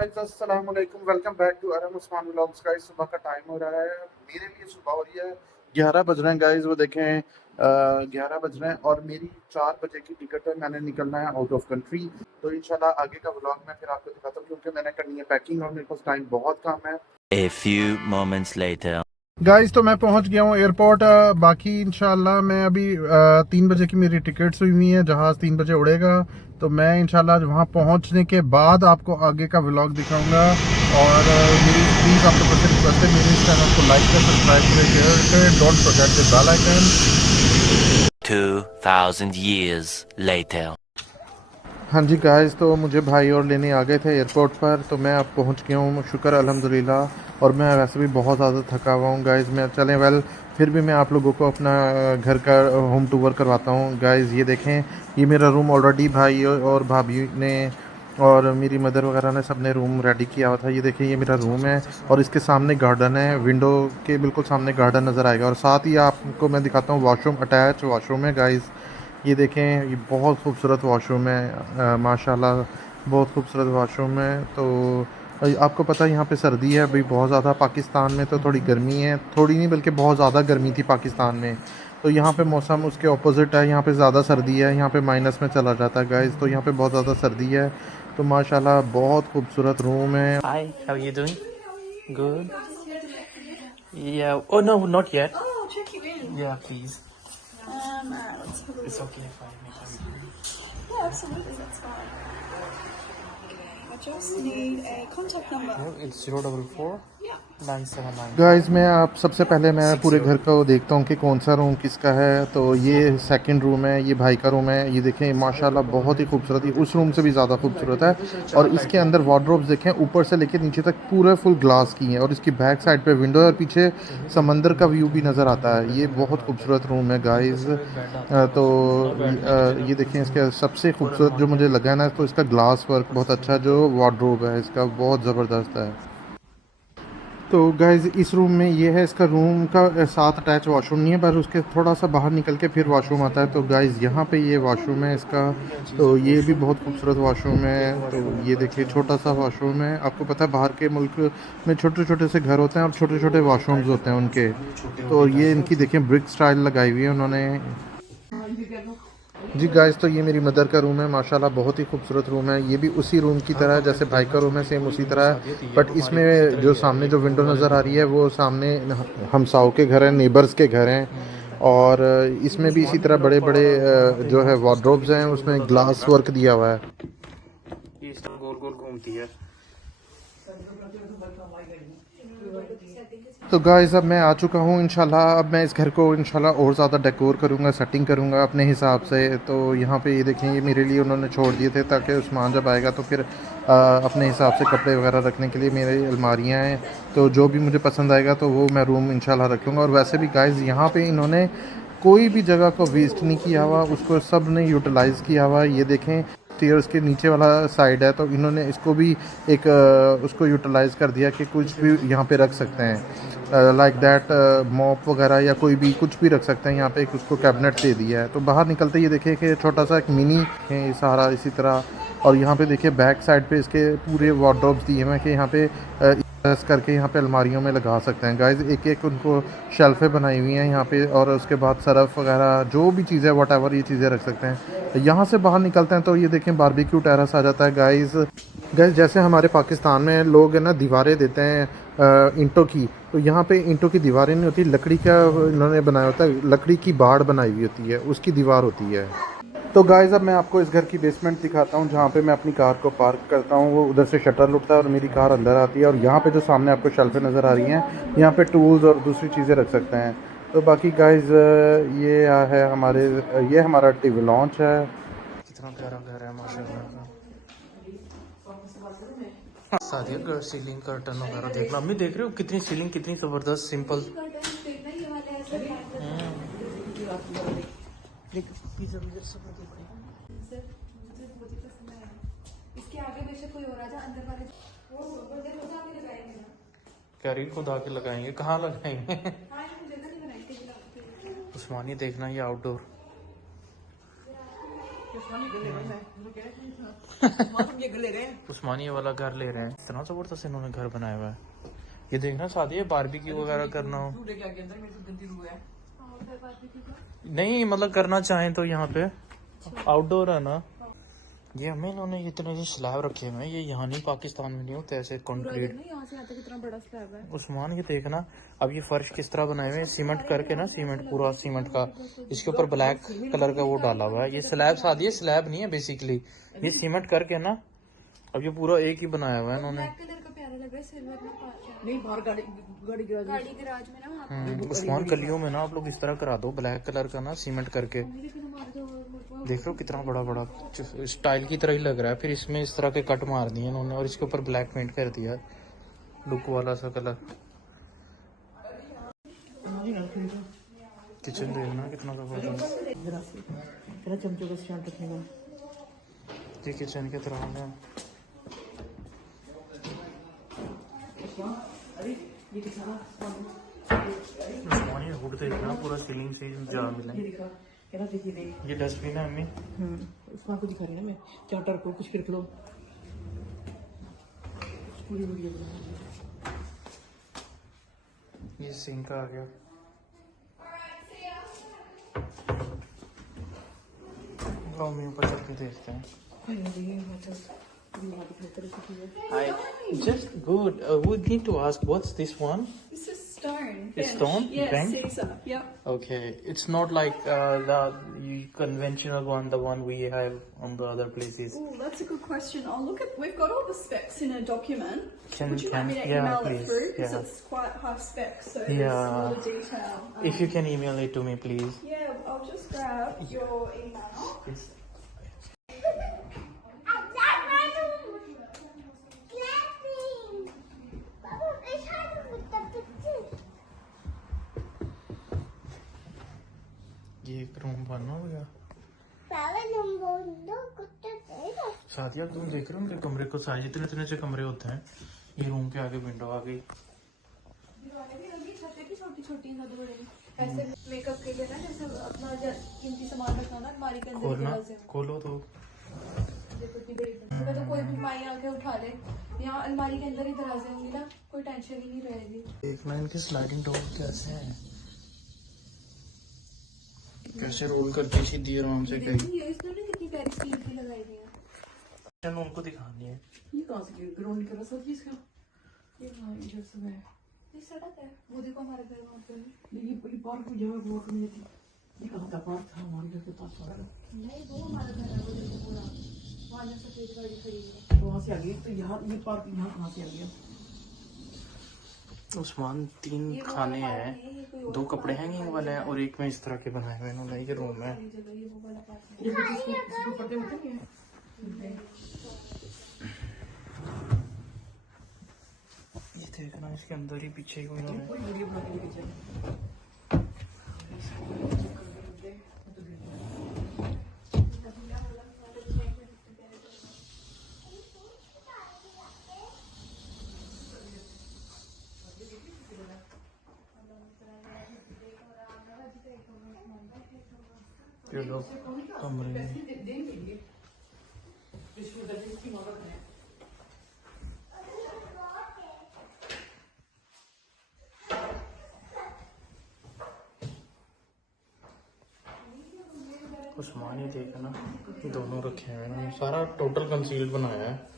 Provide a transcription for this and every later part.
अस्सलाम वालेकुम, welcome back to Aram Usman vlogs. Guys सुबह का टाइम हो रहा है, मेरे लिए सुबह हो रही है 11 बज रहे हैं। गाइस वो देखें 11 बज रहे हैं और मेरी 4 बजे की टिकट है। मैंने निकलना है आउट ऑफ कंट्री, तो इंशाल्लाह आगे का व्लॉग मैं फिर आपको दिखाता हूँ क्योंकि मैंने करनी है पैकिंग और मेरे पास टाइम बहुत कम है। A few moments later. Guys तो मैं पहुंच गया हूँ एयरपोर्ट। बाकी इंशाल्लाह मैं अभी 3 बजे की मेरी टिकट्स हुई हुई हैं, जहाज़ 3 बजे उड़ेगा। तो मैं इंशाल्लाह वहाँ पहुँचने के बाद आपको आगे का व्लॉग दिखाऊंगा। और मेरी प्लीज़ आप लोगों से रिक्वेस्ट है, मेरे इस चैनल को लाइक करें, सब्सक्राइब करें, शेयर करें, don't forget the bell icon. 2000 years later. हाँ जी गाइस, तो मुझे भाई और लेने आ गए थे एयरपोर्ट पर, तो मैं अब पहुंच गया हूँ, शुक्र अल्हम्दुलिल्लाह। और मैं वैसे भी बहुत ज़्यादा थका हुआ हूँ गाइस। मैं चलें वेल फिर भी मैं आप लोगों को अपना घर का होम टूर करवाता हूँ। गाइस ये देखें, ये मेरा रूम ऑलरेडी भाई और भाभी ने और मेरी मदर वगैरह ने सब ने रूम रेडी किया हुआ था। ये देखें, ये मेरा रूम है और इसके सामने गार्डन है, विंडो के बिल्कुल सामने गार्डन नज़र आएगा। और साथ ही आपको मैं दिखाता हूँ वॉशरूम, अटैच वॉशरूम है गाइस। ये देखें, ये बहुत खूबसूरत वॉशरूम है, माशाल्लाह बहुत खूबसूरत वॉशरूम है। तो आपको पता है यहाँ पे सर्दी है अभी बहुत ज़्यादा, पाकिस्तान में तो थोड़ी गर्मी है, थोड़ी नहीं बल्कि बहुत ज़्यादा गर्मी थी पाकिस्तान में। तो यहाँ पे मौसम उसके ऑपोजिट है, यहाँ पे ज़्यादा सर्दी है, यहाँ पे माइनस में चला जाता है गाइस। तो यहाँ पे बहुत ज़्यादा सर्दी है। तो माशाल्लाह बहुत खूबसूरत रूम है। Hi, how are you doing? Good. Yeah. Oh no, not yet. Oh, check you in. Yeah, please. Let's have a It's look. okay if I make Yeah, absolutely, that's fine. Okay, I just need a contact number. a It's 044 Yeah. 979 guys मैं आप सबसे पहले मैं पूरे 60. घर को देखता हूँ कि कौन सा रूम किसका है। तो ये सेकंड रूम है, ये भाई का रूम है। ये देखें माशाल्लाह बहुत ही खूबसूरत, ये उस रूम से भी ज़्यादा खूबसूरत है। और इसके अंदर वार्डरोब्स देखें, ऊपर से लेकर नीचे तक पूरे फुल ग्लास की हैं और इसकी बैक साइड पे विंडो है और पीछे समंदर का व्यू भी नज़र आता है। ये बहुत खूबसूरत रूम है गाइस। तो ये देखें, इसका सबसे खूबसूरत जो मुझे लगा ना, तो इसका ग्लास वर्क बहुत अच्छा, जो वार्डरोब है इसका बहुत ज़बरदस्त है। तो गाइज़ इस रूम में ये है, इसका रूम का साथ अटैच वॉशरूम नहीं है, पर उसके थोड़ा सा बाहर निकल के फिर वॉशरूम आता है। तो गाइज़ यहाँ पे ये वॉशरूम है इसका। तो ये भी बहुत खूबसूरत वॉशरूम है। तो ये देखिए छोटा सा वॉशरूम है। आपको पता है बाहर के मुल्क में छोटे छोटे से घर होते हैं और छोटे छोटे वॉशरूम्स होते हैं उनके। तो ये इनकी देखिए ब्रिक स्टाइल लगाई हुई है उन्होंने। जी गाइस, तो ये मेरी मदर का रूम है, माशाल्लाह बहुत ही खूबसूरत रूम है। ये भी उसी रूम की तरह है जैसे भाई का रूम है, सेम उसी तरह है। बट इसमें जो सामने जो विंडो नज़र आ रही है वो सामने हमसाओं के घर हैं, नेबर्स के घर हैं। और इसमें भी इसी तरह बड़े बड़े जो है वार्डरोब्स हैं, उसमें ग्लास वर्क दिया हुआ है। ये गोल गोल घूमती है. तो गाइस अब मैं आ चुका हूँ इंशाल्लाह। अब मैं इस घर को इंशाल्लाह और ज़्यादा डेकोर करूँगा, सेटिंग करूँगा अपने हिसाब से। तो यहाँ पे ये देखें, ये मेरे लिए उन्होंने छोड़ दिए थे ताकि उस्मान जब आएगा तो फिर अपने हिसाब से कपड़े वगैरह रखने के लिए मेरी अलमारियाँ हैं। तो जो भी मुझे पसंद आएगा तो वो मैं रूम इंशाल्लाह रखूँगा। और वैसे भी गाइस यहाँ पे इन्होंने कोई भी जगह को वेस्ट नहीं किया हुआ, उसको सब ने यूटिलाइज़ किया हुआ। ये देखें स्टेयर्स के नीचे वाला साइड है, तो इन्होंने इसको भी एक उसको यूटिलाइज़ कर दिया कि कुछ भी यहाँ पे रख सकते हैं, लाइक दैट मॉप वगैरह या कोई भी कुछ भी रख सकते हैं। यहाँ पे एक उसको कैबिनेट दे दिया है। तो बाहर निकलते ये देखिए कि छोटा सा एक मिनी है सारा इसी तरह। और यहाँ पे देखिए बैक साइड पे इसके पूरे वार्डरोब्स दिए हुए हैं कि यहाँ पे प्रेस करके यहाँ पे अलमारियों में लगा सकते हैं। गाइस एक एक उनको शेल्फ़ें बनाई हुई हैं यहाँ पे, और उसके बाद सरफ वगैरह जो भी चीज़ें वट एवर ये चीज़ें रख सकते हैं। यहाँ से बाहर निकलते हैं तो ये देखें बारबेक्यू टेरेस आ जाता है गाइस। गाइस जैसे हमारे पाकिस्तान में लोग है ना दीवारें देते हैं ईंटों की, तो यहाँ पे ईंटों की दीवारें नहीं होती, लकड़ी का इन्होंने बनाया होता है, लकड़ी की बाड़ बनाई हुई होती है, उसकी दीवार होती है। तो गाइस अब मैं आपको इस घर की बेसमेंट दिखाता हूँ जहाँ पे मैं अपनी कार को पार्क करता हूँ। वो उधर से शटर लुटता है और मेरी कार अंदर आती है। और यहाँ पे जो सामने आपको शेल्फें नज़र आ रही हैं, यहाँ पे टूल्स और दूसरी चीज़ें रख सकते हैं। तो बाकी गाइस ये है हमारे, ये हमारा टीवी लॉन्च है। कितना प्यारा घर है माशाल्लाह का. सादिया घर सीलिंग कर्टन वगैरह देखना. अम्मी देख रहे हो कितनी सीलिंग, कितनी जबरदस्त सिंपल. इसके आगे बेशक कोई और आ जाए, अंदर वाले वो बंदे को आके लगाएंगे ना। कैरियर खुद आके लगाएंगे, कहाँ लगाएंगे. हाँ, ये मुझे ना नहीं बनाएंगे। उस्मानी देखना, ये आउटडोर. उस्मानी वाला घर ले रहे हैं। इतना जबरदस्त इन्होंने घर बनाया हुआ है। ये देखना शादी है, बारबेक्यू वगैरह करना हो। नहीं मतलब करना चाहें तो यहाँ पे आउटडोर है ना। ये हमें इन्होंने इतने जो स्लैब रखे हुए हैं, ये यहाँ नहीं पाकिस्तान में नहीं होते ऐसे कंक्रीट। यहाँ से आता कितना बड़ा स्लैब है। उस्मान ये देखना, अब ये फर्श किस तरह बनाए हुए हैं, सीमेंट करके ना, सीमेंट पूरा सीमेंट का, इसके ऊपर ब्लैक कलर का वो डाला हुआ है। ये स्लैब शादी है, स्लैब नहीं है बेसिकली, ये सीमेंट करके ना अब ये पूरा एक ही बनाया हुआ है इन्होंने। ब्लैक कलर का प्यारा लग रहा है, सिल्वर में नहीं बाहर गाड़ी गाड़ी गैराज में ना वहाँ पे। उस्मान गलियों में ना आप लोग इस तरह करा दो, ब्लैक कलर का ना सीमेंट करके। लेकिन हमारे तो देख लो कितना बड़ा बड़ा स्टाइल की तरह ही लग रहा है। फिर इसमें इस तरह के कट मार दिए इन्होंने और इसके ऊपर ब्लैक पेंट कर दिया, लुक वाला सा कलर। किचन देखना कितना जबरदस्त, तेरा चमचों का स्टैंड रखने का। ये किचन के तरह है। अरे ये दिखा ना, उस्मान ये हुड देखना, पूरा सीलिंग से जा मिला ये दिखा कह रहा देखिए देख। ये डस्टबिन है अम्मी। उस्मान को दिखा रही ना मैं, चार्टर को कुछ कर लो। पूरी वीडियो बना। ये सिंक आ गया। हम ऊपर चल के देखते हैं। I just good. We need to ask, what's this one? This is stone. It's stone? Yes, Bench? Caesar. Yep. Okay, it's not like the conventional one, the one we have on the other places. Oh, that's a good question. I'll look at. We've got all the specs in a document. Would you Can- like me to yeah, email please, it through? Because yeah. it's quite high specs, so there's Yeah. a lot of detail. If you can email it to me, please. Yeah, I'll just grab your email. Yes. ये एक room बना हो गया। सादिया तुम देख रहे हो उनके कमरे को, साइज इतने इतने से कमरे होते हैं। ये रूम के आगे विंडो आ गई। दीवारें भी लगी, छतें भी छोटी छोटी हैं, ज़्यादा बड़ी नहीं। ऐसे मेकअप के लिए ना, जैसे अपना कीमती सामान रखना ना अलमारी के अंदर खोलना, की वजह से। खोलो तो। देखो कि सुबह तो कोई भी माई आके उठा ले, यहाँ अलमारी के अंदर ही दराजे होंगी ना, कोई टेंशन ही नहीं रहेगी। देखना इनके स्लाइडिंग डोर कैसे हैं, कैसे रोल करके सीधी आराम से गई। ये इसने ना कितनी प्यारी स्टील की लगाई हुई है। उनको दिखानी है। ये कहाँ से ग्राउंड कर रहा सब चीज का। ये हाँ इधर से है। ये सड़क है, वो देखो हमारे घर वहाँ पे। ये पार्क में जगह बहुत कमी थी। ये कहाँ का पार्क था हमारे घर के पास वाला। नहीं, वो हमारा घर है, वो देखो पूरा वहाँ जो सफेद गाड़ी खड़ी है। तो वहाँ से आ गई, तो यहाँ ये पार्क यहाँ कहाँ से आ गया। उस्मान 3 खाने हैं, 2 कपड़े हैंगिंग वाले हैं और एक में इस तरह के बनाए हुए इन्होंने। ये रूम है। ये वो वाला पार्ट है। ये इसको पर्दे होते हैं। ये देखना इसके अंदर ही पीछे कोई ना है। कोई वीडियो बना के लेके जाए। ये लोग कमरे में। उस्मान ये देखना, दोनों रखे हैं इन्होंने, सारा टोटल कंसील्ड बनाया है।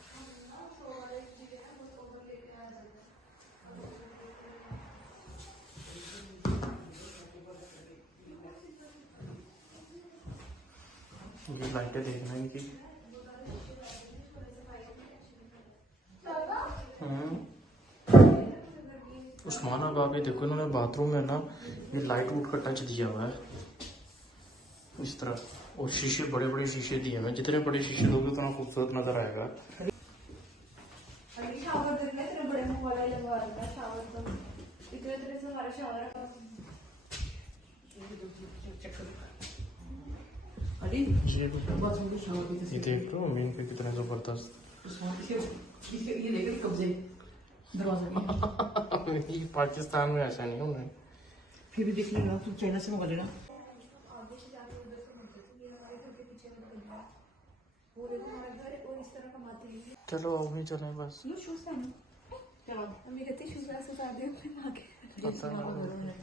ये लाइटें देखना इनकी। उस्मान अब आगे देखो, इन्होंने बाथरूम में ना ये लाइट वूट का टच दिया हुआ है इस तरह, और शीशे बड़े बड़े शीशे दिए हुए हैं। जितने बड़े शीशे दोगे उतना खूबसूरत नजर आएगा। अरे शावर देख ले, तेरे बड़े मुंह वाला ही लगवा रखा है शावर तो। इतने तरह से हमारा शावर है। अरे ये बाथरूम के शावर की ये तस्वीर। देख लो मीन पे कितने जबरदस्त। उस्मान इसके ये लेकर कब्जे दरवाजा में। ये पाकिस्तान में ऐसा नहीं होना है। फिर भी देख लेना, तू चाइना से मंगा लेना। आगे से जाके उधर से मत जाओ, ये हमारे घर के पीछे वाला बंदा है। वो देखो हमारा घर और इस तरह कमाते हैं। चलो अब भी चले बस। ये शूज पहनो। क्या मम्मी कहती शूज ऐसे शादी में पहना के पता नहीं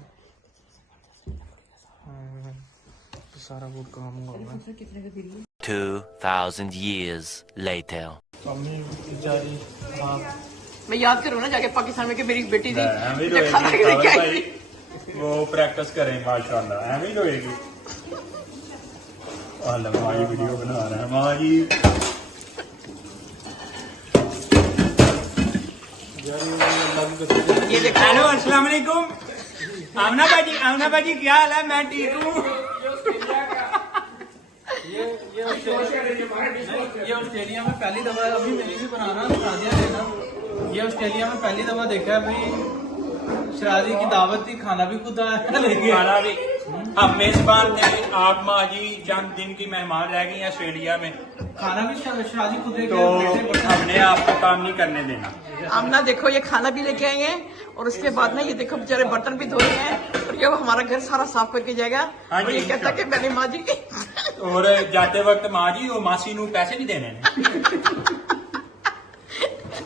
सारा वुड काम होगा। कितने का दिल्ली 2,000 years later. मम्मी बेचारी हाँ मैं याद करूँ ना जाके पाकिस्तान में कि मेरी बेटी थी एवं जो खाना रोएगी लेके आई भाई, वो प्रैक्टिस करें माशाल्लाह, एवं रोएगी। अल्लाह माँ जी वीडियो बना रहा है, माँ जी ये देखो हेलो अस्सलाम वालेकुम। आमना बाजी क्या हाल है? मैं ठीक हूँ। ये ऑस्ट्रेलिया में पहली दफा अभी मेरी भी बनाना शादियां देना। ये ऑस्ट्रेलिया में पहली दफा देखा है भाई शादी की दावत थी, खाना भी खुद आया लेके। खाना भी अब मेजबान ने आप माँ जी चंद दिन की मेहमान रह गई हैं ऑस्ट्रेलिया में, खाना भी शादी खुद लेके तो हमने आपको काम नहीं करने देना। आमना देखो ये खाना भी लेके आई हैं और उसके बाद ना ये देखो बेचारे बर्तन भी धो रहे हैं और ये वो हमारा घर सारा साफ करके जाएगा। हाँ और जी, ये कहता है कि मैंने माँ जी और जाते वक्त माँ जी वो मासी नू पैसे नहीं देने ने।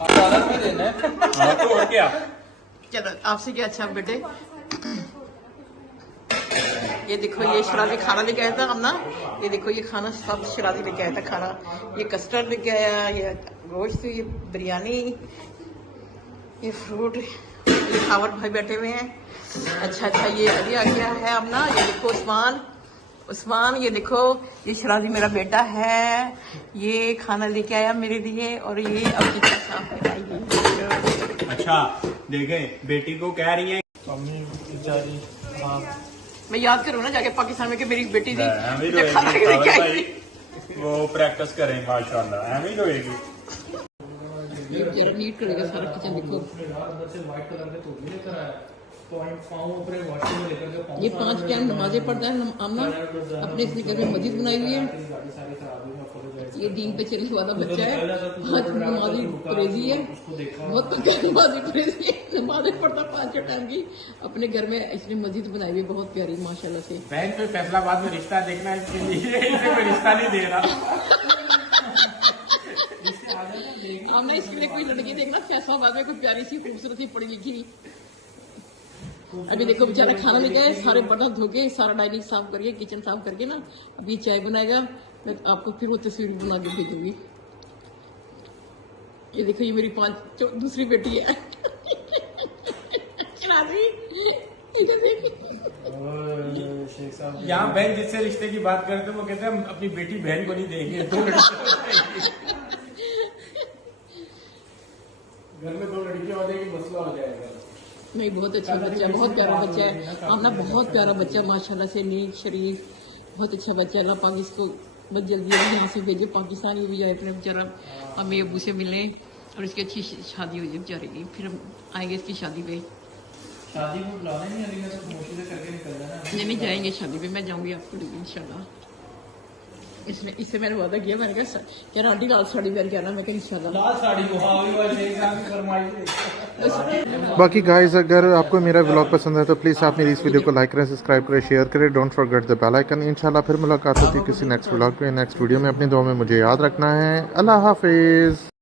अदालत में देना है। हाँ, तो और क्या। चलो आपसे क्या अच्छा बेटे। ये देखो ये शराबी खाना लेके आया था हम ना, ये देखो ये खाना सब शराबी लेके आया था खाना। ये कस्टर्ड लेके आया, ये गोश्त, ये बिरयानी, ये फ्रूट, ये खावर भाई बैठे हुए हैं। अच्छा अच्छा ये अभी आ गया है अब ना, ये देखो उस्मान ये देखो ये शराबी मेरा बेटा है, ये खाना लेके आया मेरे लिए और ये अब किचन साफ कराएगी। अच्छा देखे बेटी को कह रही है मम्मी बेचारी हाँ मैं याद करूँ ना जाके पाकिस्तान में कि मेरी बेटी थी एवं जो खाना रोएगी लेके आई भाई, वो प्रैक्टिस करें माशाल्लाह, एवं रोएगी। जरा नीट करेगा सारा किचन देखो। अंदर से व्हाइट कलर के धोबी लेकर आया, पाँव ऊपर वॉशिंग में लेकर के ये 5 टाइम नमाजें पढ़ता है आमना, अपने इसने घर में मस्जिद बनाई हुई है। ये दीन पे चलने वाला बच्चा है, बहुत नमाजी क्रेजी है, बहुत नमाजी क्रेजी है, नमाजें पढ़ता 5 टाइम की। अपने घर में इसने मस्जिद बनाई हुई है बहुत प्यारी माशाल्लाह से। बहन पे फैसलाबाद में रिश्ता देखना है, इसके लिए इसे कोई रिश्ता नहीं दे रहा। आमना इसके लिए कोई लड़की देखना फैसलाबाद में कोई प्यारी सी खूबसूरत सी पढ़ी लिखी। अभी देखो बेचारा खाना लेके आए, सारे बर्तन धो के सारा डाइनिंग साफ करके किचन साफ करके ना अभी चाय बनाएगा। मैं आपको फिर वो तस्वीर बना के भेजूंगी। ये देखो ये मेरी दूसरी बेटी है शराबी। इधर देखो। यहाँ बहन जिससे रिश्ते की बात करते हैं वो कहते हैं हम अपनी बेटी बहन को नहीं देंगे, 2 लड़कियां घर में 2 लड़कियां हो जाएगी, मसला हो जाएगा। नहीं बहुत अच्छा बच्चा, बहुत प्यारा बच्चा है आमना, बहुत प्यारा बच्चा माशाल्लाह से, नेक शरीफ, बहुत अच्छा बच्चा। अल्लाह पाक इसको बस जल्दी जल्दी यहाँ से भेजे, पाकिस्तान भी जाए अपने बेचारा, हमें अबू से मिले और इसकी अच्छी शादी हो जाए बेचारे की, फिर हम आएंगे इसकी शादी पे। शादी को बुलाना नहीं अभी, तो खामोशी से करके निकल जाना। नहीं जाएंगे शादी पे, मैं जाऊंगी आपको लेके इंशाल्लाह। इससे मैंने वादा किया, मैंने कहा यार आंटी लाल साड़ी पहन के आना, मैं कहा इंशाल्लाह। लाल साड़ी को हाँ भी वैसे ही फरमाइश बाकी गाइस अगर आपको मेरा व्लॉग पसंद है तो प्लीज़ आप मेरी इस वीडियो को लाइक करें, सब्सक्राइब करें, शेयर करें, don't forget the bell icon. इंशाल्लाह फिर मुलाकात होती है किसी नेक्स्ट व्लॉग में, नेक्स्ट वीडियो में। अपनी दुआ में मुझे याद रखना है। अल्लाह हाफिज़।